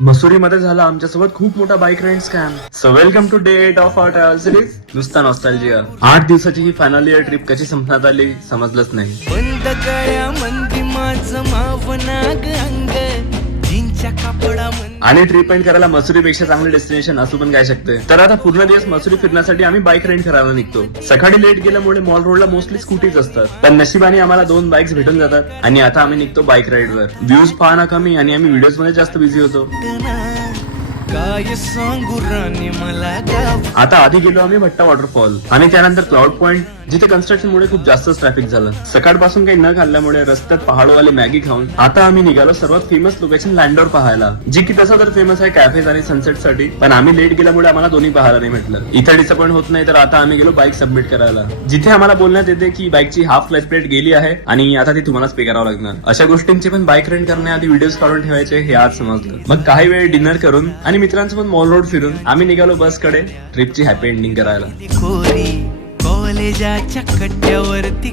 मसुरीमध्ये झाला आमच्यासोबत खूप मोठा bike rent scam. So welcome to day 8 of our travel series नुसता नॉस्टॅल्जिया. 8 दिवसाची ही फायनल इयर ट्रिप कशी संपण्यात आली समजलंच नाही. बंद गळ्या मंदी माझं मावनाग अंग जीनच्या कापडा आणि ट्रिप एंड करायला मसुरीपेक्षा चांगलं डेस्टिनेशन असू पण काय शकते. तर आता पूर्ण दिवस मसुरी फिरण्यासाठी आम्ही बाईक रेंट करायला निघतो. सकाळी लेट गेल्यामुळे मॉल रोडला मोस्टली स्कूटीज असतात, पण नशिबाने आम्हाला 2 बाईक्स भेटून जातात आणि आता आम्ही निघतो बाईक राईडवर. व्ह्यूज पाहणं कमी आणि आम्ही व्हिडिओज मध्ये जास्त बिझी होतो. काय सांगू राणी मला गाव. आता आधी गेलो आम्ही भट्टा वॉटरफॉल आणि त्यानंतर क्लाउड पॉइंट, जिथे कन्स्ट्रक्शन मुळे खूप जास्त ट्रॅफिक झालं. सकाळपासून काही न खाल्ल्यामुळे रस्त्यात पहाडोवाले मॅगी खाऊन आता आम्ही निघालो सर्वात फेमस लोकेशन लँडोर पाहायला, जी की तसं तर फेमस आहे कॅफेज आणि सनसेट साठी. पण आम्ही लेट गेल्यामुळे आम्हाला दोन्ही पाहायला नाही भेटलं. इथे डिसअपॉइंट होत नाही तर आता आम्ही गेलो बाईक सबमिट करायला, जिथे आम्हाला बोलण्यात येते की बाईकची हाफ क्लच प्लेट गेली आहे आणि आता ती तुम्हालाच पे करावं लागणार. अशा गोष्टींची पण बाईक रेंट करण्याआधी व्हिडिओज काढून ठेवायचे हे आज समजलं. मग काही वेळ डिनर करून आणि मित्रांसोबत मॉल रोड फिरून आम्ही निघालो बसकडे ट्रिपची हॅपी एंडिंग करायला. खोरी कॉलेजाच्या कट्ट्यावरती